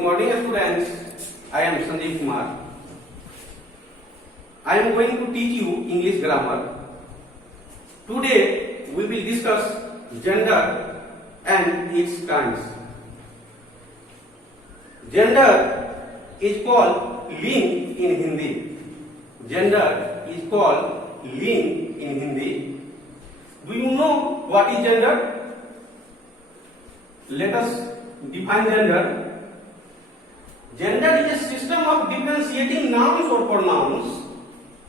Good morning students, I am Sanjeev Kumar. I am going to teach you English grammar. Today we will discuss gender and its kinds. Gender is called ling in Hindi. Gender is called ling in Hindi. Do you know what is gender? Let us define gender. Gender is a system of differentiating nouns or pronouns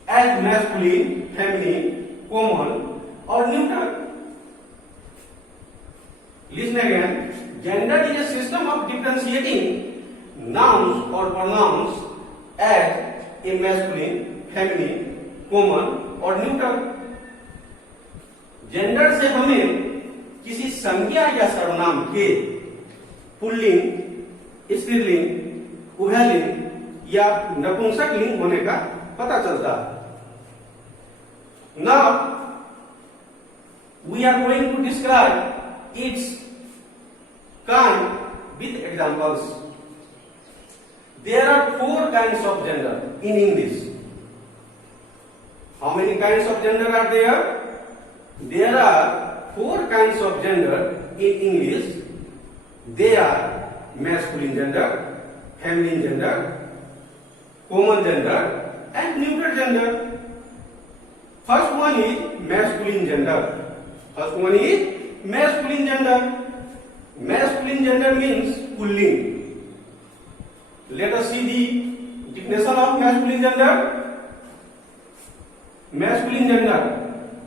as masculine, feminine, common or neuter. Listen again. Gender is a system of differentiating nouns or pronouns as a masculine, feminine, common or neuter. Gender से हमें किसी संज्ञा या सर्वनाम के pulling, स्त्रीलिंग, उभयलिंग या नपुंसक लिंग होने का पता चलता है। Now we are going to describe its kind with examples. There are 4 kinds of gender in English. How many kinds of gender are there? There are 4 kinds of gender in English. They are masculine gender, feminine gender, common gender and neuter gender. First one is masculine gender. First one is masculine gender. Masculine gender means pulling. Let us see the definition of masculine gender. Masculine gender.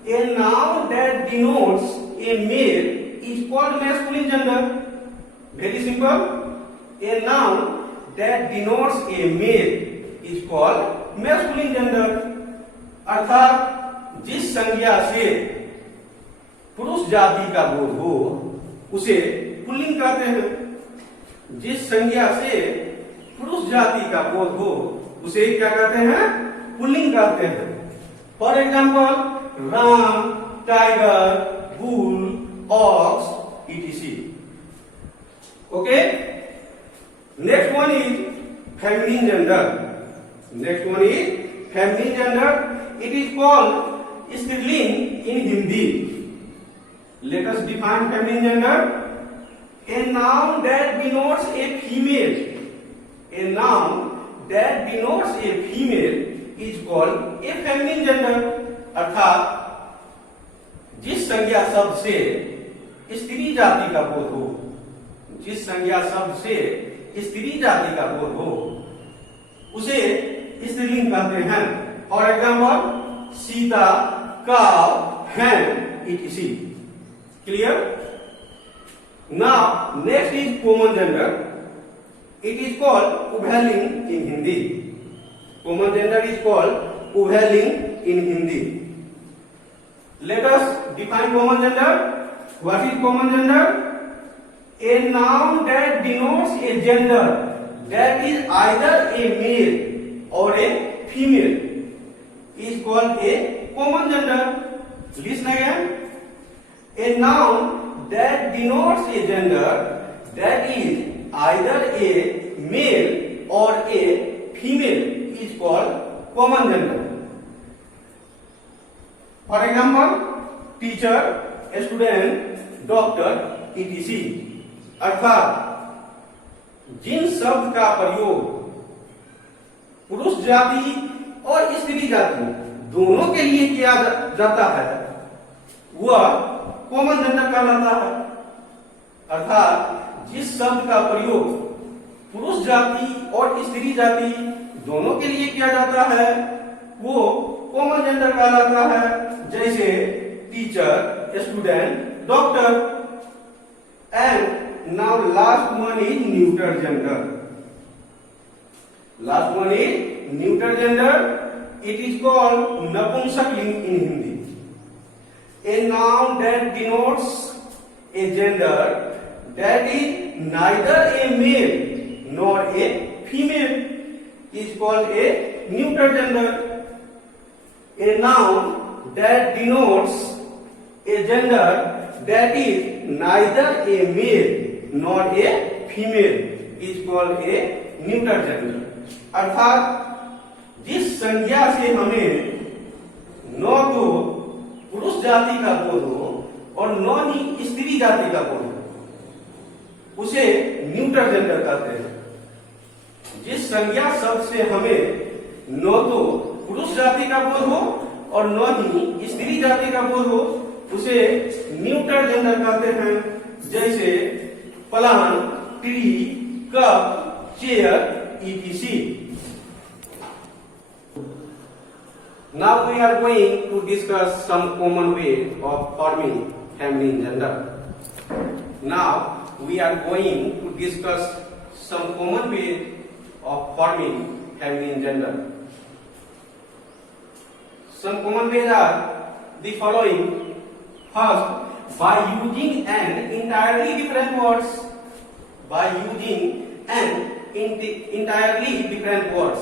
A noun that denotes a male is called masculine gender. Very simple. A noun that denotes a male is called masculine gender. अर्थात जिस संज्ञा से पुरुष जाति का बोध हो उसे पुल्लिंग कहते हैं। जिस संज्ञा से पुरुष जाति का बोध हो उसे क्या कहते हैं? पुल्लिंग कहते हैं। For example ram, tiger, bull, ox, etc. Okay? Next one is feminine gender. Next one is feminine gender. It is called स्त्रीलिंग in Hindi. Let us define feminine gender. A noun that denotes a female. A noun that denotes a female is called a feminine gender. अर्थात जिस संज्ञा शब्द से स्त्री जाति का बोध हो, जिस संज्ञा शब्द से स्त्री जाति का बोध हो उसे स्त्रीलिंग कहते हैं। For example Sita, cow, hen, etc. Clear? Now next is common gender. It is called उभयलिंग in Hindi. Common gender is called उभयलिंग in Hindi. Let us define common gender. What is common gender? A noun that denotes a gender that is either a male or a female is called a common gender. Listen again. A noun that denotes a gender that is either a male or a female is called common gender. For example, teacher, student, doctor, etc. अर्थात जिन शब्द का प्रयोग पुरुष जाति और स्त्री जाति दोनों के लिए किया जाता है वह कॉमन जेंडर कहलाता है। अर्थात जिस शब्द का प्रयोग पुरुष जाति और स्त्री जाति दोनों के लिए किया जाता है वो कॉमन जेंडर कहलाता है। जैसे teacher, student, doctor. And now last one is neuter gender. Last one is neuter gender. It is called नपुंसक लिंग in Hindi. A noun that denotes a gender that is neither a male nor a female is called a neuter gender. A noun that denotes a gender that is neither a male nor a female is called a neuter gender. अर्थात जिस संज्ञा से हमें न तो पुरुष जाति का बोध हो और न ही स्त्री जाति का बोध हो, उसे न्यूटर जेंडर कहते हैं। जिस संज्ञा शब्द से हमें न तो पुरुष जाति का बोध हो और न ही स्त्री जाति का बोध हो, उसे न्यूटर जेंडर कहते हैं। जैसे plant, tree, cup, chair, etc. Now we are going to discuss some common way of forming feminine gender. Now we are going to discuss some common way of forming feminine gender. Some common ways are the following. First, by using an entirely different words. By using an entirely different words.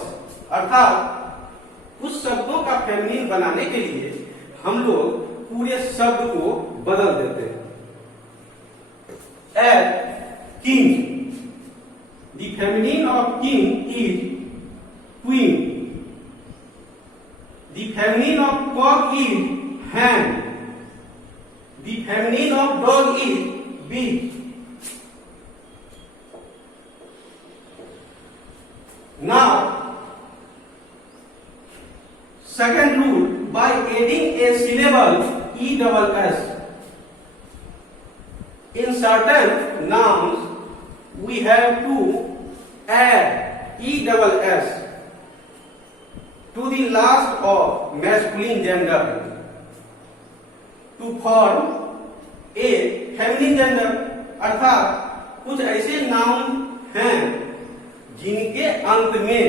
अर्थात कुछ शब्दों का feminine बनाने के लिए हम लोग पूरे शब्द को बदल देते हैं। As king, the feminine of king is queen. The feminine of cock is hen. The feminine of dog is beast. Now, second rule, by adding a syllable ESS. In certain nouns, we have to add ESS to the last of masculine gender to form a feminine gender. अर्थात कुछ ऐसे noun हैं जिनके अंत में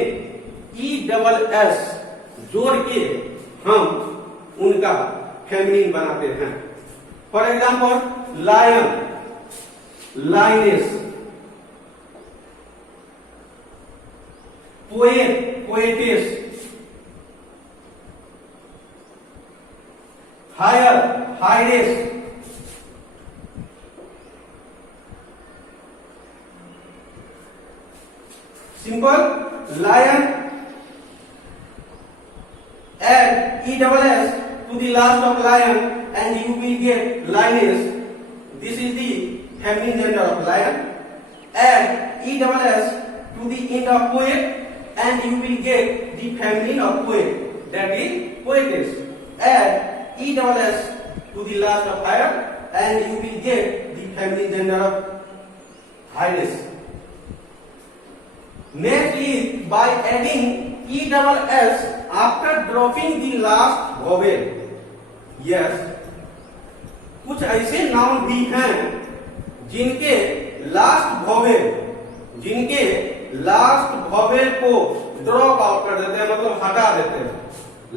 ESS जोड़ के हम उनका फेमिनिन बनाते हैं। For example, lion, lioness, poet, poetess, heir, heiress, simple, lion, add ESS to the last of lion and you will get lioness. This is the feminine gender of lion. Add ESS to the end of poet and you will get the feminine of poet, that is poetess. Add ESS to the last of higher and you will get the feminine gender of highness. Next is by adding ESS after dropping the last vowel. Yes, कुछ ऐसे noun भी हैं जिनके last vowel को drop out कर देते हैं, मतलब हटा देते हैं।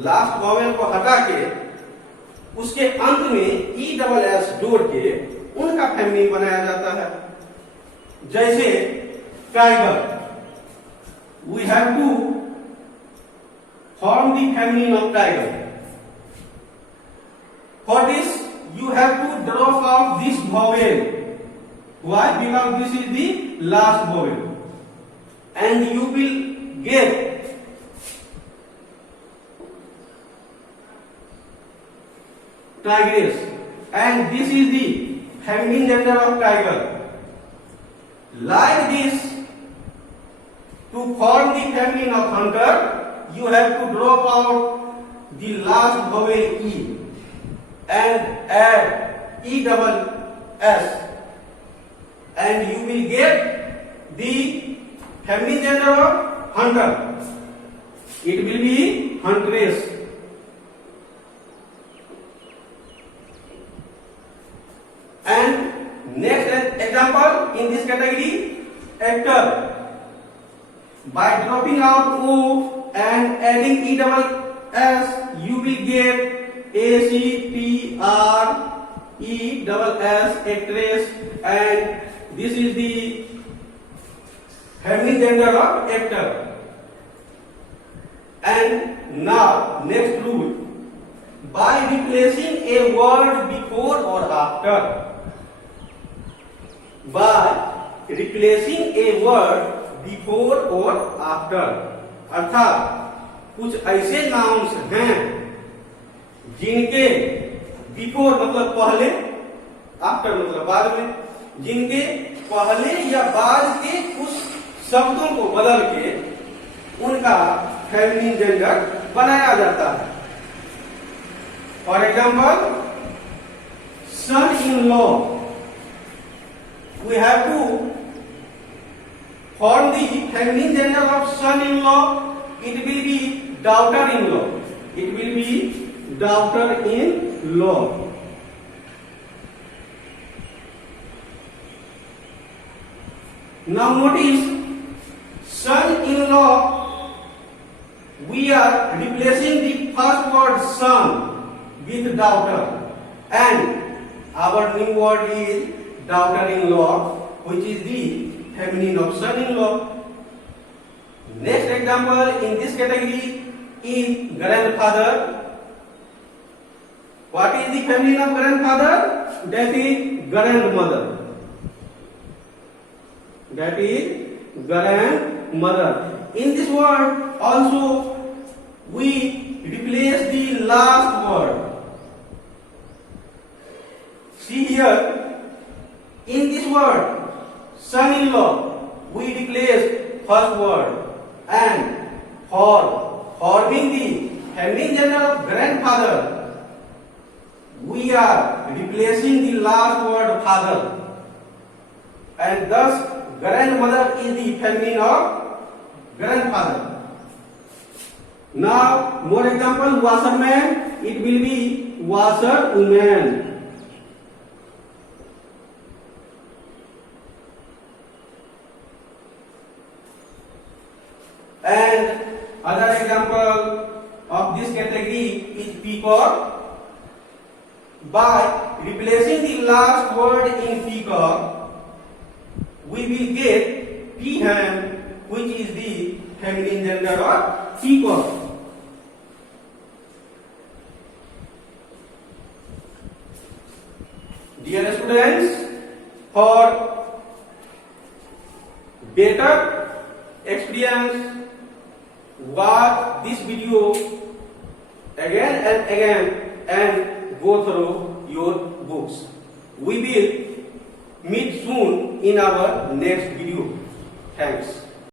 लास्ट वॉवेल को हटा के उसके अंत में ESS जोड़ के उनका फेमिनिन बनाया जाता है। जैसे tiger, we have to form the feminine of tiger. For this, you have to drop out this vowel. Why? Because this is the last vowel, and you will get tigress, and this is the feminine gender of tiger. Like this, to form the feminine of hunter, you have to drop out the last vowel E and add ESS and you will get the feminine gender of hunter. It will be huntress. And next example in this category, actor. By dropping out O and adding ESS, you will get ACTRESS, actress, and this is the feminine gender of actor. And now, next rule, by replacing a word before or after, by replacing a word before और after, अर्थात कुछ ऐसे nouns हैं जिनके before मतलब पहले, after मतलब बाद में, जिनके पहले या बाद के कुछ शब्दों को बदल के उनका फेमिनिन जेंडर बनाया जाता है। For example, son in law, we have to form the feminine gender of son in law, it will be daughter in law, it will be daughter in law. Now notice, son-in-law, we are replacing the first word son with daughter, and our new word is daughter-in-law, which is the feminine of son-in-law. Next example in this category is grandfather. What is the feminine of grandfather? That is grandmother. That is grandmother. In this word also we replace the last word. See here, in this word son-in-law we replace first word, and for forming the feminine gender of grandfather we are replacing the last word father, and thus grandmother is the feminine of grandfather. Now more example, washerman, it will be washerwoman. And other example of this category is peacock. By replacing the last word in peacock we will get peahen, which is the feminine gender of peacock. Dear students, for better experience, watch this video again and again and go through your books. We will meet soon in our next video. Thanks.